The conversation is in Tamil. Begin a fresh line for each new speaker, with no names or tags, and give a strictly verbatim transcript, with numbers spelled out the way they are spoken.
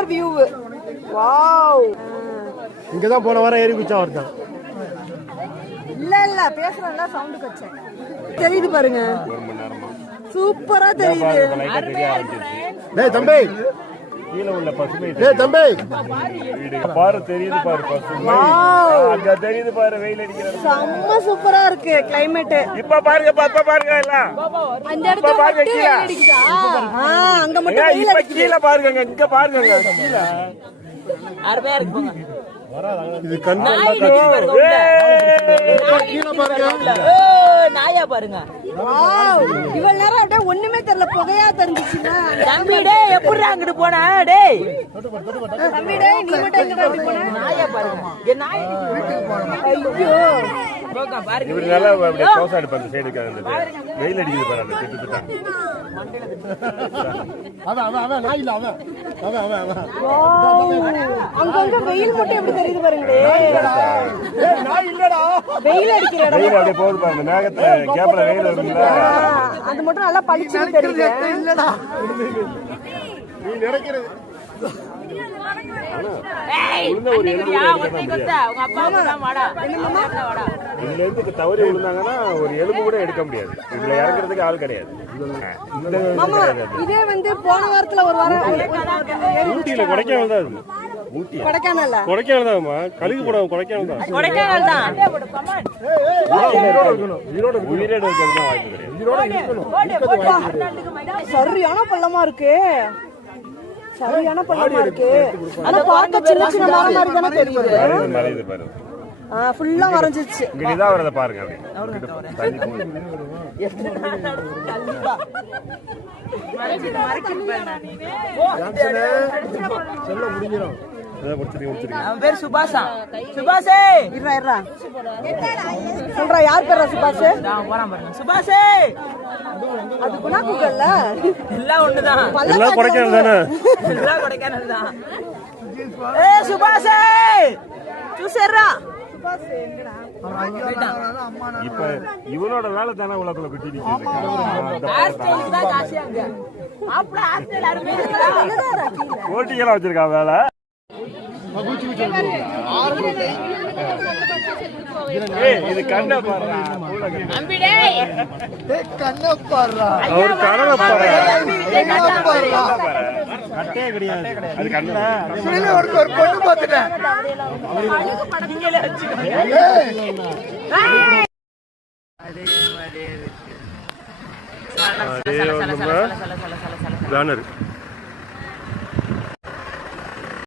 வியூ. வாவ்.
இங்க தான் போன வாரம் ஏறி குச்சா வரதான்.
இல்ல இல்ல பேசுறேன்ல சவுண்ட் கச்சேன். தெரியுது பாருங்க. சூப்பரா தெரியுது.
டேய் தம்பி
கீழ உள்ள பசுமை.
டேய் தம்பி
பாரு தெரியுது பாரு பசுமை. அங்க தெரியுது பாரு வெயில் அடிக்கிறது.
செம்ம சூப்பரா இருக்கு கிளைமேட்.
இப்ப பாருங்க இப்ப பாருங்க எல்லாம்.
அந்த இடத்துல மட்டும் வெயில் அடிக்குதா? ஆ அங்க மட்டும் வெயில்
அடிக்குது. இப்ப கீழ பாருங்க இங்க பாருங்க கீழ.
அருமையா இருக்கு போங்க.
இது கண்ணா கட்டி கீழ பாருங்க.
ஏய் நாயா பாருங்க.
வாவ். இவ்வளவு நேரம் அப்படியே ஒண்ணுமே தெரியல புகையா தெரிஞ்சிச்சுனா.
தம்பி டேய் எப்படிடா அங்க போன டேய்?
தம்பி டேய் நீ மட்டும் எங்க போய் போன?
நாயா பாருங்க. ஏ நாய்
ஐயோ.
போங்க பாருங்க.
இவரு நல்லா அப்படியே க்ளோஸ் ஆடு பண்ணி சைடுக்கு அந்த வெயில் அடிக்குது பாரு அந்த திட்டு திட்டா.
அத அத அத நாய் இல்ல அத அத அத அத.
அங்க அங்க வெயில் மட்டும் எப்படி தெரியுது பாருங்க.
ஏய் நாய் இல்லடா.
வெயில் அடிக்கிற இடம்.
வெயில் அப்படியே போகுது பாருங்க மேகத்துல கேப்ல வெயில் வருதுல.
அது மட்டும் நல்லா பளிச்சுன்னு தெரியுது.
இல்லடா. நீ நினைக்கிறது
ஏய் அன்னைக்குயா ஒத்தை கொத்த உங்க அப்பா அம்மா வாடா. வாடா.
இதுல இருந்து தவறி விழுந்தாங்கன்னா ஒரு எலும்பு கூட எடுக்க முடியாது. இதுல இறங்குறதுக்கு ஆள் கிடையாது.
மாமா இதே வந்து போன வாரத்துல ஒரு வாரம்
ஊட்டியில கொடைக்கானல் தான் அது. ஊட்டி
கொடைக்கானல்ல
கொடைக்கானல் தான்மா. கழுகு போடாம கொடைக்கானல் தான்.
கொடைக்கானல் தான்.
உயிரோட உயிரோட இருக்கிறது தான் வாய்ப்பு கிடையாது.
சரியான பள்ளமா இருக்கு. சரியான பள்ளமா இருக்கு. ஆனா பார்க்க சின்ன சின்ன மரம் மாதிரி தானே தெரியுது.
மறையுது பாருங்க.
ஆ ஃபுல்லா வரைஞ்சிச்சு.
இங்க இதான் வரத பாருங்க அப்படியே. தண்ணி போகுது.
சொல்ல முடிஞ்சிரும்.
அத முடிச்சிருங்க முடிச்சிருங்க.
அவன் பேர் சுபாஷா. சுபாஷே
இருடா இருடா. சொல்றா யார் பேரா சுபாஷ்?
நான் போறான் பாருங்க. சுபாஷே
அது குணா கூகல்ல.
எல்லாம் ஒண்ணுதான்.
எல்லாம் கொடைக்கானல் தானே.
எல்லாம் கொடைக்கானல் தான். ஏய் சுபாஷே சுசேரா. சுபாஷ் எங்கடா?
இப்ப இவனோட வேலை தானே உலகத்துல குட்டி நிக்குது.
ஹாஸ்டல் தான் காசியாங்க. அப்பள ஹாஸ்டல் அருமையா இருக்குடா.
ஓட்டிகளா வச்சிருக்கா வேலை. ஏய் இது கண்ண பாறா.
அம்பி டேய்.
டேய் கண்ண பாறா.
அவர் கண்ணல பாறா.
கண்ண பாறா.
கட்டே கிடையாது. அது கண்ணா.
சுனில ஒரு ஒரு பொண்ணு பாத்துட்டேன்.
நீங்களே வச்சுக்கோங்க.
அதே பேனர்